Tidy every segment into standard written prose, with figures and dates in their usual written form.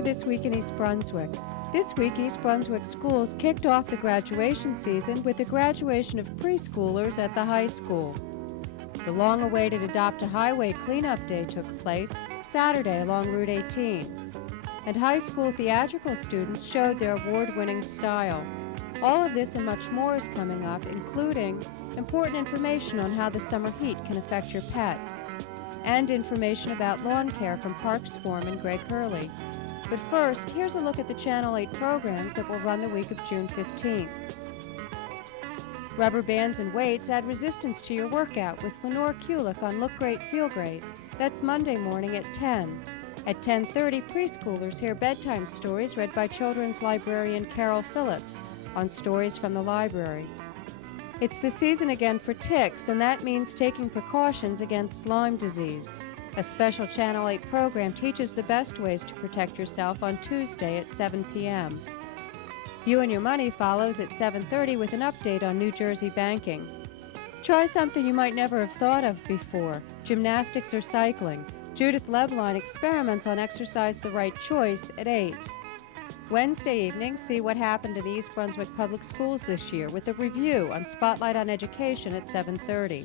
to This Week in East Brunswick. This week, East Brunswick schools kicked off the graduation season with the graduation of preschoolers at the high school. The long-awaited Adopt a Highway cleanup day took place Saturday along Route 18. And high school theatrical students showed their award-winning style. All of this and much more is coming up, including important information on how the summer heat can affect your pet, and information about lawn care from Parks Foreman Greg Hurley. But first, here's a look at the Channel 8 programs that will run the week of June 15th. Rubber bands and weights add resistance to your workout with Lenore Kulik on Look Great, Feel Great. That's Monday morning at 10. At 10:30, preschoolers hear bedtime stories read by children's librarian Carol Phillips on Stories from the Library. It's the season again for ticks, and that means taking precautions against Lyme disease. A special Channel 8 program teaches the best ways to protect yourself on Tuesday at 7 p.m. You and Your Money follows at 7:30 with an update on New Jersey banking. Try something you might never have thought of before, gymnastics or cycling. Judith Lebline experiments on Exercise the Right Choice at 8. Wednesday evening, see what happened in the East Brunswick Public Schools this year with a review on Spotlight on Education at 7:30.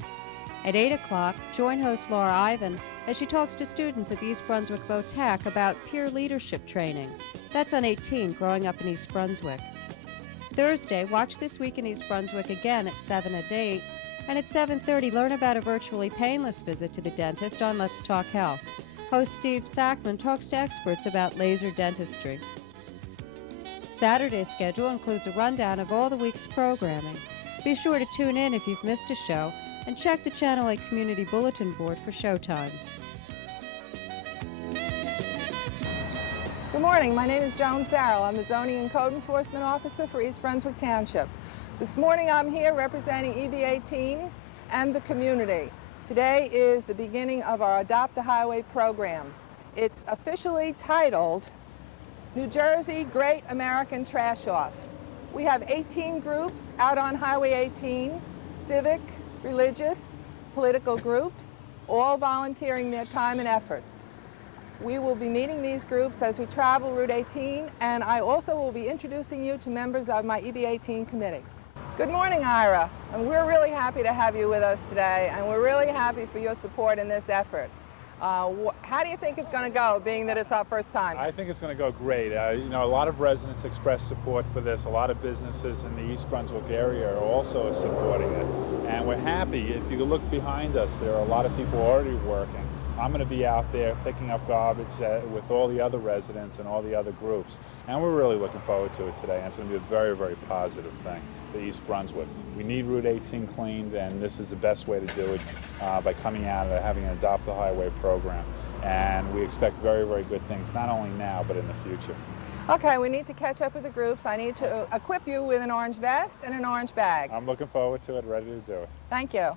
At 8 o'clock, join host Laura Ivan as she talks to students at the East Brunswick VOTAC about peer leadership training. That's on 18, Growing Up in East Brunswick. Thursday, watch This Week in East Brunswick again at 7 and 8. And at 7:30, learn about a virtually painless visit to the dentist on Let's Talk Health. Host Steve Sackman talks to experts about laser dentistry. Saturday's schedule includes a rundown of all the week's programming. Be sure to tune in if you've missed a show, and check the Channel 8 Community Bulletin Board for show times. Good morning. My name is Joan Farrell. I'm the Zoning and Code Enforcement Officer for East Brunswick Township. This morning I'm here representing EB18 and the community. Today is the beginning of our Adopt a Highway program. It's officially titled New Jersey Great American Trash Off. We have 18 groups out on Highway 18, civic, religious, political groups, all volunteering their time and efforts. We will be meeting these groups as we travel Route 18, and I also will be introducing you to members of my EB18 committee. Good morning, Ira, and we're really happy to have you with us today, and we're really happy for your support in this effort. How do you think it's going to go, being that it's our first time? I think it's going to go great. You know, a lot of residents express support for this. A lot of businesses in the East Brunswick area are also supporting it. And we're happy. If you look behind us, there are a lot of people already working. I'm going to be out there picking up garbage with all the other residents and all the other groups. And we're really looking forward to it today. And it's going to be a very, very positive thing for East Brunswick. We need Route 18 cleaned, and this is the best way to do it by coming out and having an Adopt a Highway program. And we expect very, very good things, not only now, but in the future. Okay, we need to catch up with the groups. I need to equip you with an orange vest and an orange bag. I'm looking forward to it, ready to do it. Thank you.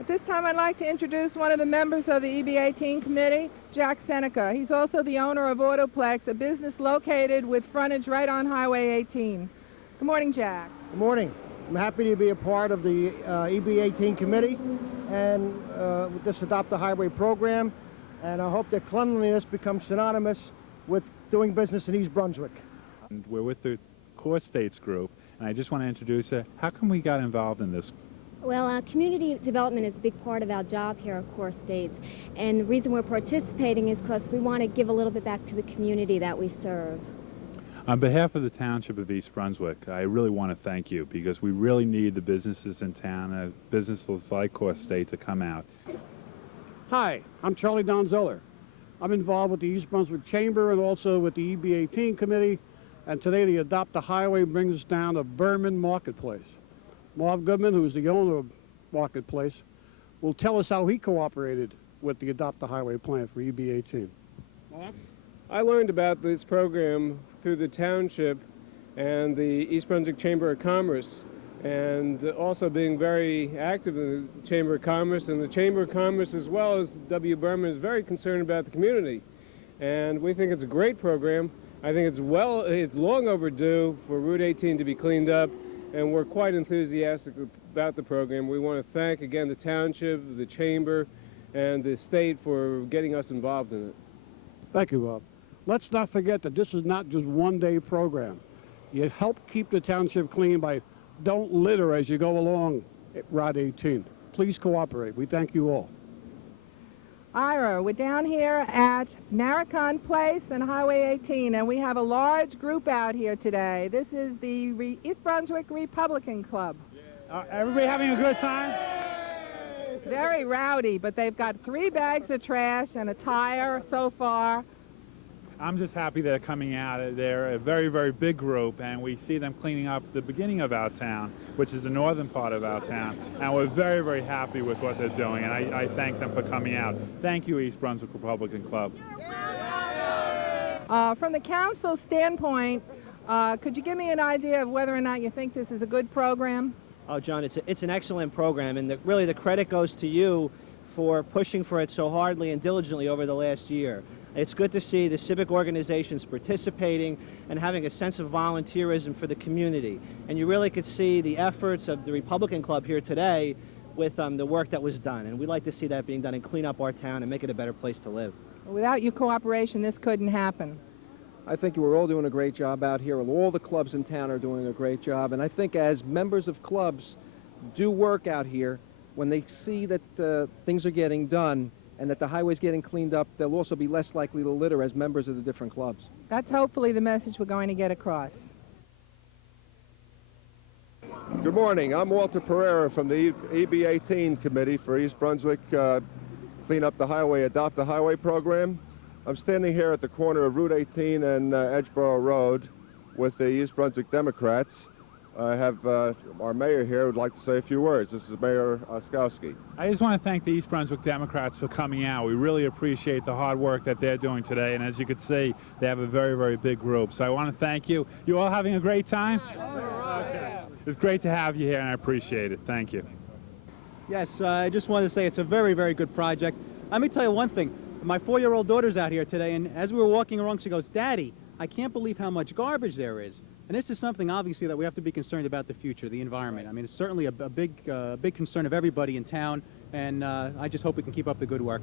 At this time, I'd like to introduce one of the members of the EB18 committee, Jack Seneca. He's also the owner of Autoplex, a business located with frontage right on Highway 18. Good morning, Jack. Good morning. I'm happy to be a part of the EB18 committee and with this Adopt a Highway program, and I hope that cleanliness becomes synonymous with doing business in East Brunswick. And we're with the Core States group, and I just want to introduce her. How come we got involved in this? Well, community development is a big part of our job here at Core States, and the reason we're participating is because we want to give a little bit back to the community that we serve. On behalf of the Township of East Brunswick, I really want to thank you because we really need the businesses in town, businesses like Core State, to come out. Hi, I'm Charlie Donzeller. I'm involved with the East Brunswick Chamber and also with the EB18 committee, and today the Adopt a Highway brings us down to Berman Marketplace. Marv Goodman, who's the owner of Marketplace, will tell us how he cooperated with the Adopt a Highway plan for EB18. Marv? I learned about this program through the township and the East Brunswick Chamber of Commerce, and also being very active in the Chamber of Commerce, and the Chamber of Commerce, as well as W. Berman, is very concerned about the community. And we think it's a great program. I think it's long overdue for Route 18 to be cleaned up, and we're quite enthusiastic about the program. We want to thank again the township, the chamber, and the state for getting us involved in it. Thank you, Bob. Let's not forget that this is not just one-day program. You help keep the township clean by don't litter as you go along Route 18. Please cooperate. We thank you all. Ira, we're down here at Narracon Place and Highway 18, and we have a large group out here today. This is the East Brunswick Republican Club. Everybody having a good time? Very rowdy, but they've got 3 bags of trash and a tire so far. I'm just happy they're coming out. They're a very, very big group, and we see them cleaning up the beginning of our town, which is the northern part of our town, and we're very, very happy with what they're doing, and I thank them for coming out. Thank you, East Brunswick Republican Club. From the council standpoint, could you give me an idea of whether or not you think this is a good program? Oh, John, it's an excellent program, and really the credit goes to you for pushing for it so hardly and diligently over the last year. It's good to see the civic organizations participating and having a sense of volunteerism for the community. And you really could see the efforts of the Republican Club here today with the work that was done. And we'd like to see that being done and clean up our town and make it a better place to live. Without your cooperation, this couldn't happen. I think we're all doing a great job out here. All the clubs in town are doing a great job. And I think as members of clubs do work out here, when they see that things are getting done, and that the highway's getting cleaned up, they'll also be less likely to litter as members of the different clubs. That's hopefully the message we're going to get across. Good morning. I'm Walter Pereira from the EB18 Committee for East Brunswick Clean Up the Highway, Adopt the Highway program. I'm standing here at the corner of Route 18 and Edgeboro Road with the East Brunswick Democrats. I have our mayor here who would like to say a few words. This is Mayor Oskowski. I just want to thank the East Brunswick Democrats for coming out. We really appreciate the hard work that they're doing today, and as you can see, they have a very, very big group. So I want to thank you. You all having a great time? Okay. It's great to have you here, and I appreciate it. Thank you. Yes, I just wanted to say it's a very, very good project. Let me tell you one thing. My 4-year-old daughter's out here today, and as we were walking along, she goes, "Daddy, I can't believe how much garbage there is." And this is something, obviously, that we have to be concerned about the future, the environment. I mean, it's certainly a big concern of everybody in town, and I just hope we can keep up the good work.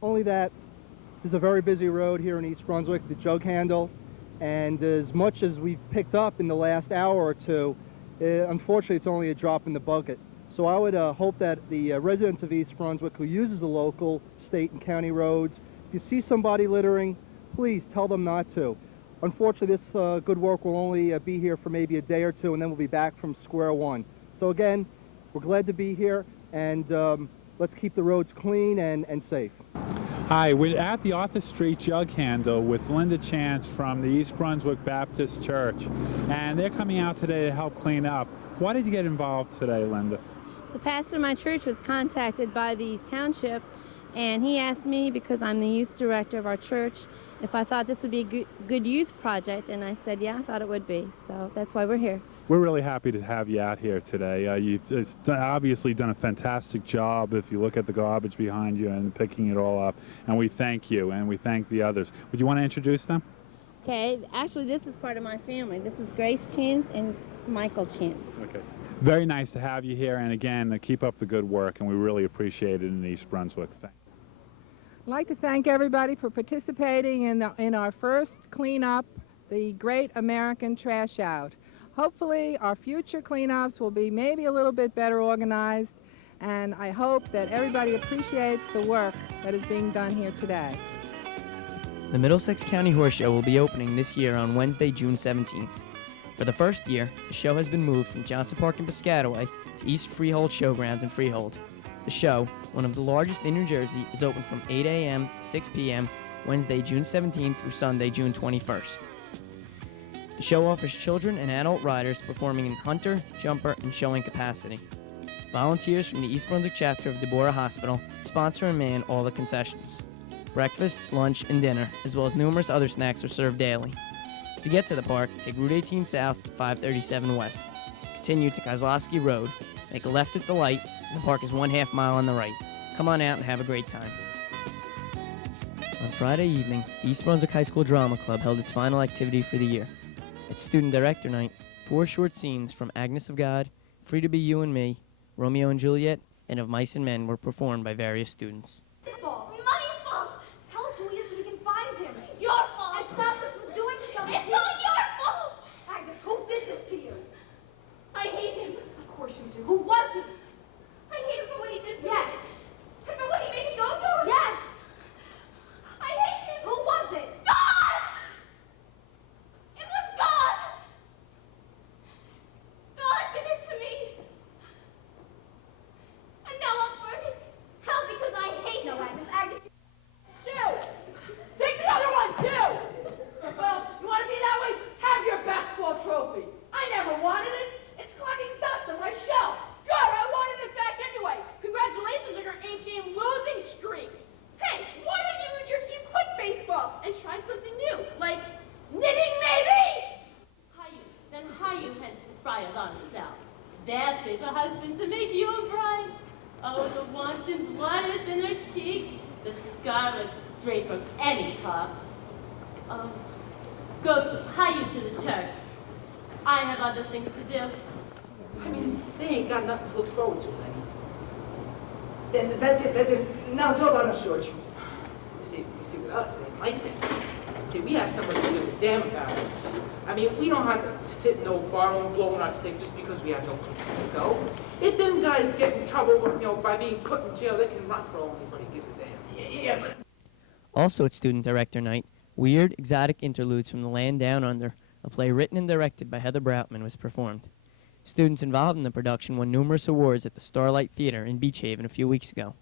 Only that there's a very busy road here in East Brunswick, the jug handle, and as much as we've picked up in the last hour or two, unfortunately, it's only a drop in the bucket. So I would hope that the residents of East Brunswick who uses the local, state, and county roads, if you see somebody littering, please tell them not to. Unfortunately, this good work will only be here for maybe a day or two, and then we'll be back from square one. So again, we're glad to be here, and let's keep the roads clean and safe. Hi, we're at the Arthur Street Jug Handle with Linda Chance from the East Brunswick Baptist Church, and they're coming out today to help clean up. Why did you get involved today, Linda? The pastor of my church was contacted by the township, and he asked me, because I'm the youth director of our church, if I thought this would be a good youth project, and I said, yeah, I thought it would be. So that's why we're here. We're really happy to have you out here today. You've obviously done a fantastic job if you look at the garbage behind you and picking it all up, and we thank you, and we thank the others. Would you want to introduce them? Okay, actually this is part of my family. This is Grace Chance and Michael Chance. Okay. Very nice to have you here, and again, keep up the good work, and we really appreciate it in East Brunswick. Thank you. I'd like to thank everybody for participating in our first cleanup, the Great American Trash Out. Hopefully our future cleanups will be maybe a little bit better organized, and I hope that everybody appreciates the work that is being done here today. The Middlesex County Horse Show will be opening this year on Wednesday, June 17th. For the first year, the show has been moved from Johnson Park in Piscataway to East Freehold Showgrounds in Freehold. The show, one of the largest in New Jersey, is open from 8 a.m. to 6 p.m. Wednesday, June 17th through Sunday, June 21st. The show offers children and adult riders performing in hunter, jumper, and showing capacity. Volunteers from the East Brunswick chapter of Deborah Hospital sponsor and man all the concessions. Breakfast, lunch, and dinner, as well as numerous other snacks, are served daily. To get to the park, take Route 18 South to 537 West. Continue to Kozlowski Road, make a left at the light, and the park is 1/2 mile on the right. Come on out and have a great time. On Friday evening, the East Brunswick High School Drama Club held its final activity for the year. At Student Director Night, 4 short scenes from Agnes of God, Free to Be You and Me, Romeo and Juliet, and Of Mice and Men were performed by various students. It's Mommy's fault. Tell us who he is so we can find him. Your and blood is in their cheeks, the scarlet straight from any top. Go hie you to the church. I have other things to do. I mean, they ain't got nothing to look forward to, honey. That's it. Now talk about us, George. You see, with us, it ain't like that. See, we have somebody to give a damn about us. I mean, we don't have to sit in no bar and blowing our stick just because we have no place to go. If them guys get in trouble, by being put in jail, they can run for all anybody gives a damn. Yeah, but... Also at Student Director Night, Weird Exotic Interludes from the Land Down Under, a play written and directed by Heather Broutman, was performed. Students involved in the production won numerous awards at the Starlight Theater in Beach Haven a few weeks ago.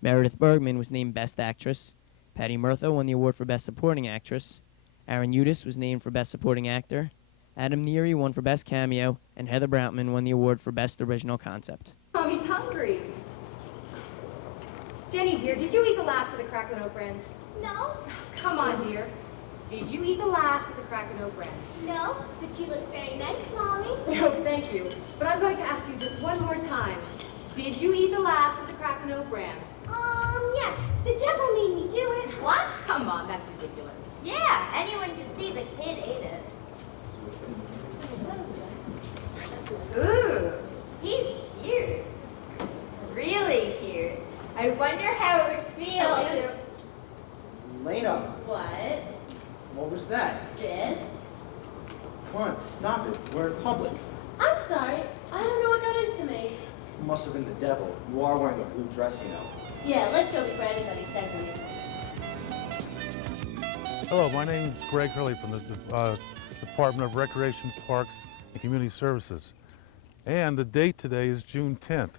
Meredith Bergman was named Best Actress, Patty Murtha won the award for Best Supporting Actress, Aaron Udis was named for Best Supporting Actor, Adam Neary won for Best Cameo, and Heather Broutman won the award for Best Original Concept. Mommy's hungry. Jenny, dear, did you eat the last of the cracker oat bread? No. Come on, dear. Did you eat the last of the cracker oat bread? No, but you look very nice, Mommy. No, thank you. But I'm going to ask you just one more time. Did you eat the last of the cracker oat bread? Yes. The devil made me do it. What? Come on, that's ridiculous. Yeah, anyone can see the kid ate it. Ooh, he's cute. Really cute. I wonder how it would feel. Lena. What? What was that? This? Come on, stop it. We're in public. I'm sorry. I don't know what got into me. It must have been the devil. You are wearing a blue dress, you know. Yeah, let's hope for anybody says anything. Hello, my name is Greg Hurley from the Department of Recreation, Parks, and Community Services. And the date today is June 10th.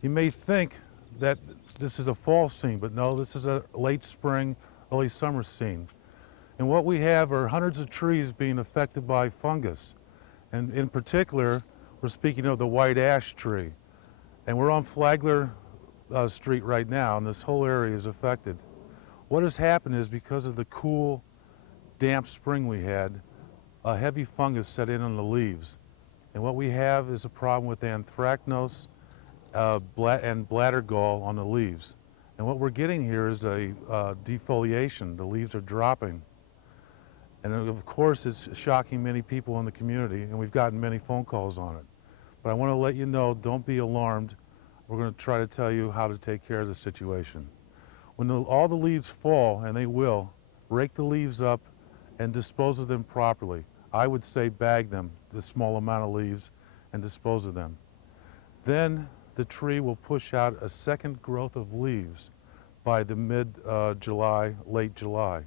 You may think that this is a fall scene, but no, this is a late spring, early summer scene. And what we have are hundreds of trees being affected by fungus. And in particular, we're speaking of the white ash tree. And we're on Flagler Street right now, and this whole area is affected. What has happened is because of the cool, damp spring we had, a heavy fungus set in on the leaves. And what we have is a problem with anthracnose and bladder gall on the leaves. And what we're getting here is a defoliation. The leaves are dropping. And of course, it's shocking many people in the community, and we've gotten many phone calls on it. But I want to let you know, don't be alarmed. We're going to try to tell you how to take care of the situation. When all the leaves fall, and they will, rake the leaves up and dispose of them properly. I would say bag them, this small amount of leaves, and dispose of them. Then the tree will push out a second growth of leaves by the mid-July, late July.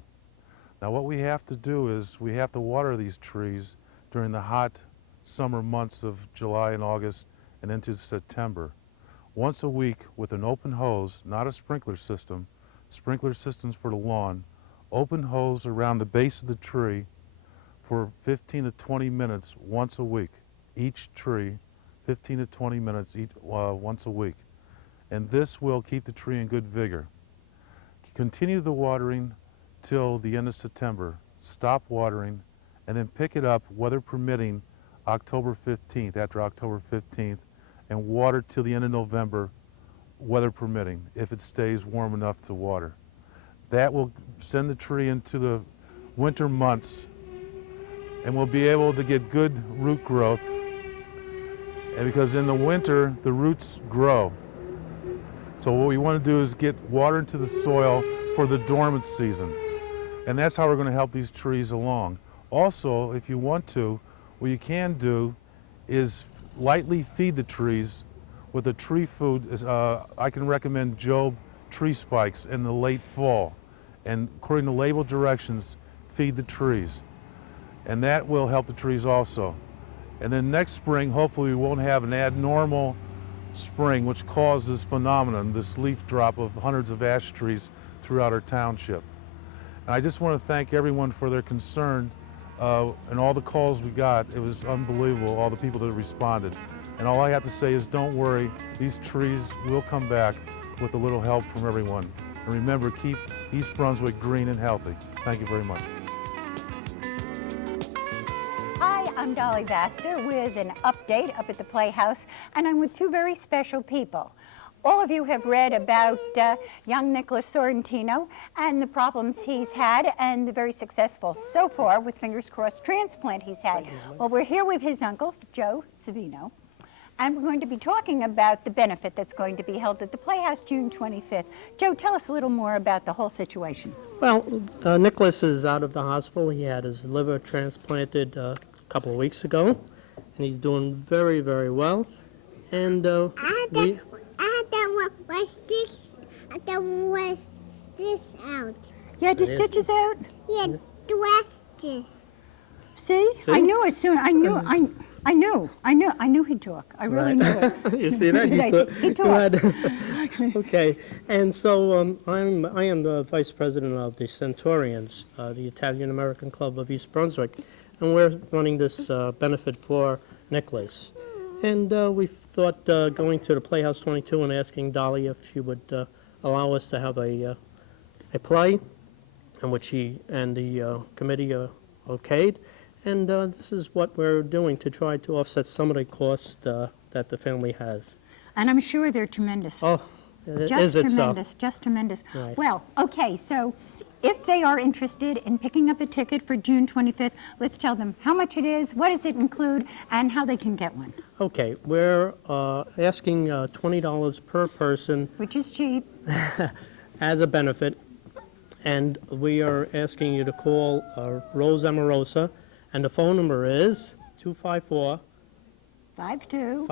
Now what we have to do is we have to water these trees during the hot summer months of July and August and into September. Once a week with an open hose, not a sprinkler system, sprinkler systems for the lawn, open hose around the base of the tree for 15 to 20 minutes once a week. Each tree, 15 to 20 minutes once a week. And this will keep the tree in good vigor. Continue the watering till the end of September. Stop watering and then pick it up, weather permitting, October 15th, after October 15th, and water till the end of November, weather permitting, if it stays warm enough to water. That will send the tree into the winter months, and we'll be able to get good root growth. And because in the winter, the roots grow. So what we want to do is get water into the soil for the dormant season. And that's how we're going to help these trees along. Also, if you want to, what you can do is lightly feed the trees with a tree food. I can recommend Job tree spikes in the late fall. And according to label directions, feed the trees. And that will help the trees also. And then next spring, hopefully we won't have an abnormal spring which causes this phenomenon, this leaf drop of hundreds of ash trees throughout our township. And I just want to thank everyone for their concern and all the calls we got. It was unbelievable, all the people that responded. And all I have to say is don't worry, these trees will come back with a little help from everyone. And remember, keep East Brunswick green and healthy. Thank you very much. Hi, I'm Dolly Vaster with an update up at the Playhouse, and I'm with two very special people. all of you have read about young Nicholas Sorrentino and the problems he's had and the very successful, so far, with fingers crossed, transplant he's had. Well, we're here with his uncle, Joe Savino, and we're going to be talking about the benefit that's going to be held at the Playhouse June 25th. Joe, tell us a little more about the whole situation. Well, Nicholas is out of the hospital. He had his liver transplanted a couple of weeks ago, and he's doing very, very well. And that was this out. You had the stitches out? Yeah, the stitches. See? I knew as soon. I knew he'd talk. I really knew it. You see that? He talks. Okay, and so I am the vice president of the Centurions, the Italian American Club of East Brunswick, and we're running this benefit for Nicholas. And we thought going to the Playhouse 22 and asking Dolly if she would allow us to have a play, in which she and the committee okayed. And this is what we're doing to try to offset some of the costs that the family has. And I'm sure they're tremendous. Oh, just tremendous, just tremendous. Right. Well, okay, so if they are interested in picking up a ticket for June 25th, let's tell them how much it is, what does it include, and how they can get one. Okay, we're asking $20 per person. Which is cheap. As a benefit. And we are asking you to call Rose Amorosa. And the phone number is 254 52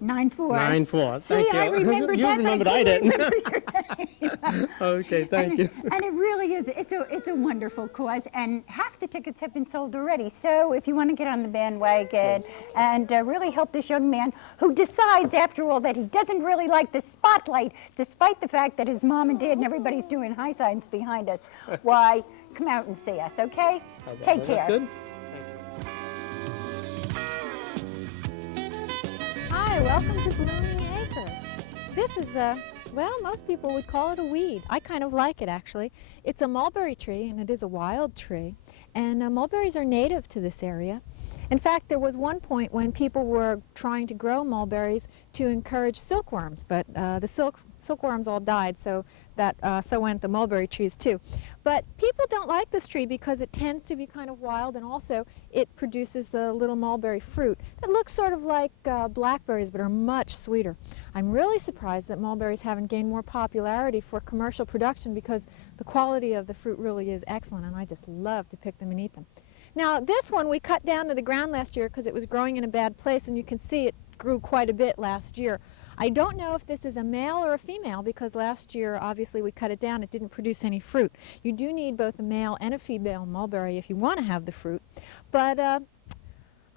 94. See, Thank you. I remembered You that. remembered, I didn't. Okay, thank you. And it really is, it's a wonderful cause, and half the tickets have been sold already. So if you want to get on the bandwagon and really help this young man who decides, after all, that he doesn't really like the spotlight, despite the fact that his mom and dad and everybody's doing high signs behind us, why, come out and see us, okay? Take care. Good. Hi, welcome to Blooming Acres. This is well, most people would call it a weed. I kind of like it, actually. It's a mulberry tree, and it is a wild tree. And mulberries are native to this area. In fact, there was one point when people were trying to grow mulberries to encourage silkworms, but the silkworms all died, so went the mulberry trees too. But people don't like this tree because it tends to be kind of wild, and also it produces the little mulberry fruit that looks sort of like blackberries but are much sweeter. I'm really surprised that mulberries haven't gained more popularity for commercial production because the quality of the fruit really is excellent, and I just love to pick them and eat them. Now, this one we cut down to the ground last year because it was growing in a bad place, and you can see it grew quite a bit last year. I don't know if this is a male or a female because last year, obviously, we cut it down. It didn't produce any fruit. You do need both a male and a female mulberry if you want to have the fruit. But I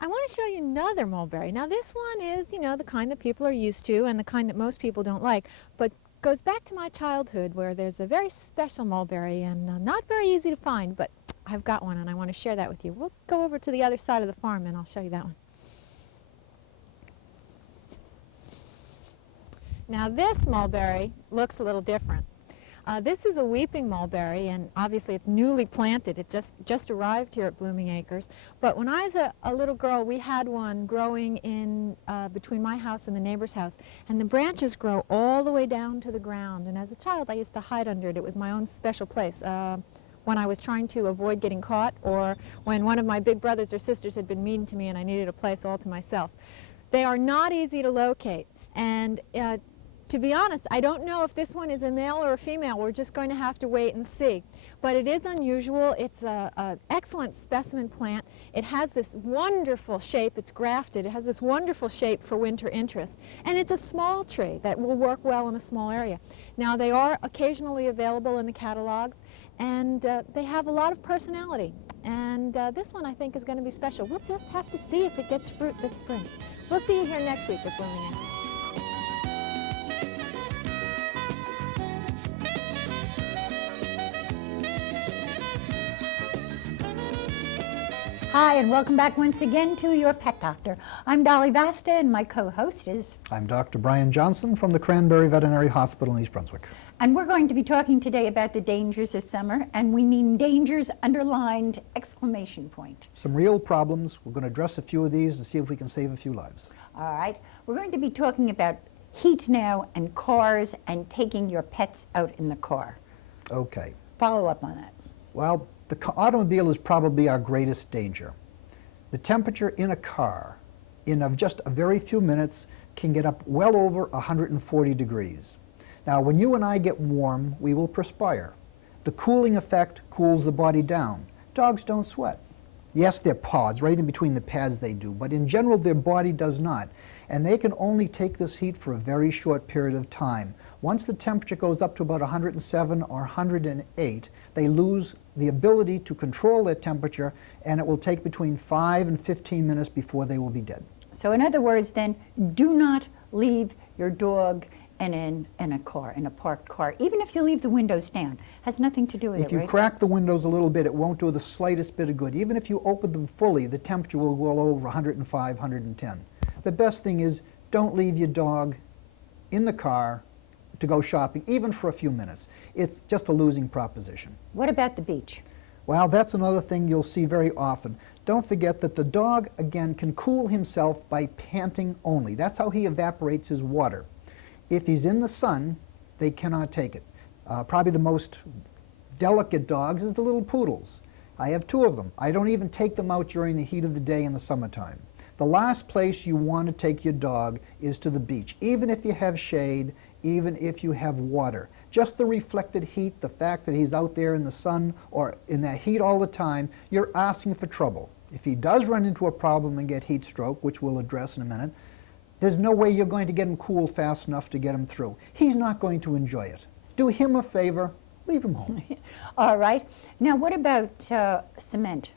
want to show you another mulberry. Now, this one is, you know, the kind that people are used to and the kind that most people don't like, but goes back to my childhood where there's a very special mulberry and not very easy to find, but I've got one and I want to share that with you. We'll go over to the other side of the farm and I'll show you that one. Now this mulberry looks a little different. This is a weeping mulberry, and obviously it's newly planted. It just arrived here at Blooming Acres. But when I was a little girl, we had one growing in between my house and the neighbor's house, and the branches grow all the way down to the ground. And as a child, I used to hide under it. It was my own special place. When I was trying to avoid getting caught, or when one of my big brothers or sisters had been mean to me and I needed a place all to myself. They are not easy to locate, and to be honest, I don't know if this one is a male or a female. We're just going to have to wait and see. But it is unusual. It's an excellent specimen plant. It has this wonderful shape. It's grafted. It has this wonderful shape for winter interest. And it's a small tree that will work well in a small area. Now, they are occasionally available in the catalogs, and they have a lot of personality. And this one, I think, is going to be special. We'll just have to see if it gets fruit this spring. We'll see you here next week at Blooming Acres. Hi, and welcome back once again to Your Pet Doctor. I'm Dolly Vasta, and my co-host is... I'm Dr. Brian Johnson from the Cranberry Veterinary Hospital in East Brunswick. And we're going to be talking today about the dangers of summer, and we mean dangers underlined exclamation point. Some real problems. We're going to address a few of these and see if we can save a few lives. All right. We're going to be talking about heat now and cars and taking your pets out in the car? Okay. Follow up on that. Well, the automobile is probably our greatest danger. The temperature in a car in just a very few minutes can get up well over 140 degrees. Now, when you and I get warm, we will perspire. The cooling effect cools the body down. Dogs don't sweat. Yes, their paws, right in between the pads they do, but in general their body does not. And they can only take this heat for a very short period of time. Once the temperature goes up to about 107 or 108, they lose the ability to control their temperature, and it will take between 5 and 15 minutes before they will be dead. So in other words then, do not leave your dog in a car, in a parked car, even if you leave the windows down. Has nothing to do with it, If you right? crack the windows a little bit, it won't do the slightest bit of good. Even if you open them fully, the temperature will go over 105, 110. The best thing is don't leave your dog in the car to go shopping, even for a few minutes. It's just a losing proposition. What about the beach? Well, that's another thing you'll see very often. Don't forget that the dog, again, can cool himself by panting only. That's how he evaporates his water. If he's in the sun, they cannot take it. Probably the most delicate dogs is the little poodles. I have 2 of them. I don't even take them out during the heat of the day in the summertime. The last place you want to take your dog is to the beach, even if you have shade, even if you have water. Just the reflected heat, the fact that he's out there in the sun or in that heat all the time, you're asking for trouble. If he does run into a problem and get heat stroke, which we'll address in a minute, there's no way you're going to get him cool fast enough to get him through. He's not going to enjoy it. Do him a favor, leave him home. All right. Now what about cement?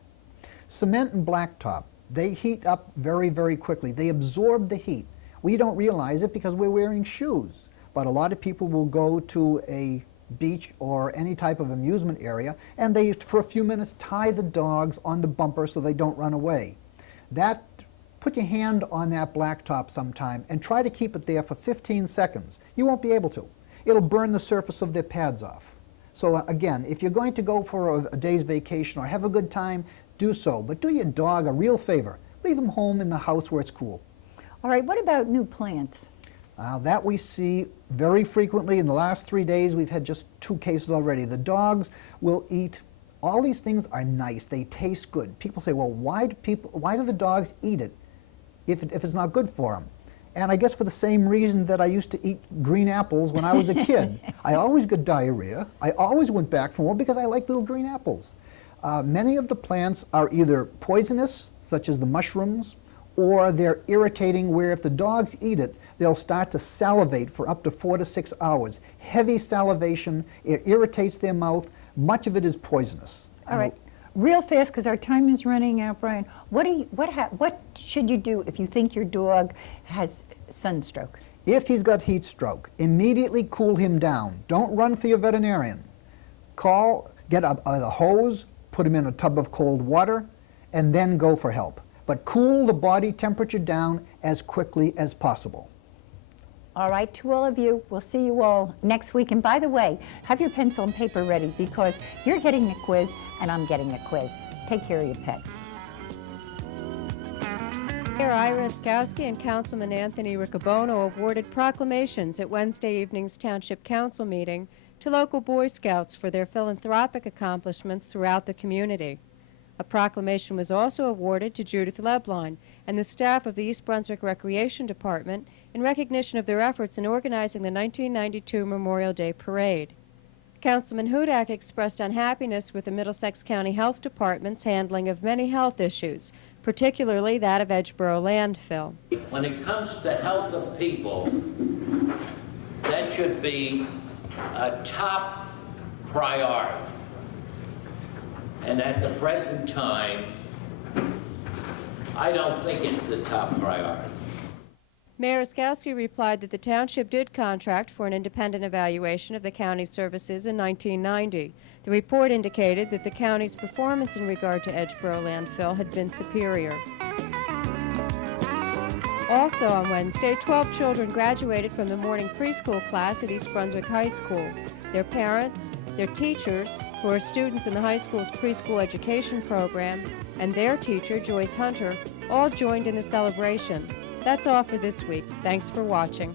Cement and blacktop, they heat up very, very quickly. They absorb the heat. We don't realize it because we're wearing shoes. But a lot of people will go to a beach or any type of amusement area and they, for a few minutes, tie the dogs on the bumper so they don't run away. Put your hand on that blacktop sometime and try to keep it there for 15 seconds. You won't be able to. It'll burn the surface of their pads off. So again, if you're going to go for a day's vacation or have a good time, do so. But do your dog a real favor. Leave him home in the house where it's cool. All right, what about new plants? That we see very frequently. In the last 3 days, we've had just 2 cases already. The dogs will eat. All these things are nice. They taste good. People say, well, why do the dogs eat it if it's not good for them? And I guess for the same reason that I used to eat green apples when I was a kid. I always got diarrhea. I always went back for more because I like little green apples. Many of the plants are either poisonous, such as the mushrooms, or they're irritating where if the dogs eat it, they'll start to salivate for up to 4 to 6 hours. Heavy salivation, it irritates their mouth. Much of it is poisonous. All right. Real fast, because our time is running out, Brian. What should you do if you think your dog has sunstroke? If he's got heat stroke, immediately cool him down. Don't run for your veterinarian. Get a hose, put him in a tub of cold water, and then go for help. But cool the body temperature down as quickly as possible. All right, to all of you, we'll see you all next week. And by the way, have your pencil and paper ready because you're getting a quiz and I'm getting a quiz. Take care of your pet. Mayor Ira Skowski and Councilman Anthony Riccobono awarded proclamations at Wednesday evening's Township Council meeting to local Boy Scouts for their philanthropic accomplishments throughout the community. A proclamation was also awarded to Judith Lebline and the staff of the East Brunswick Recreation Department in recognition of their efforts in organizing the 1992 Memorial Day Parade. Councilman Hudak expressed unhappiness with the Middlesex County Health Department's handling of many health issues, particularly that of Edgeboro landfill. When it comes to health of people, that should be a top priority. And at the present time, I don't think it's the top priority. Mayor Skowski replied that the township did contract for an independent evaluation of the county's services in 1990. The report indicated that the county's performance in regard to Edgeboro landfill had been superior. Also on Wednesday, 12 children graduated from the morning preschool class at East Brunswick High School. Their parents, their teachers, who are students in the high school's preschool education program, and their teacher, Joyce Hunter, all joined in the celebration. That's all for this week. Thanks for watching.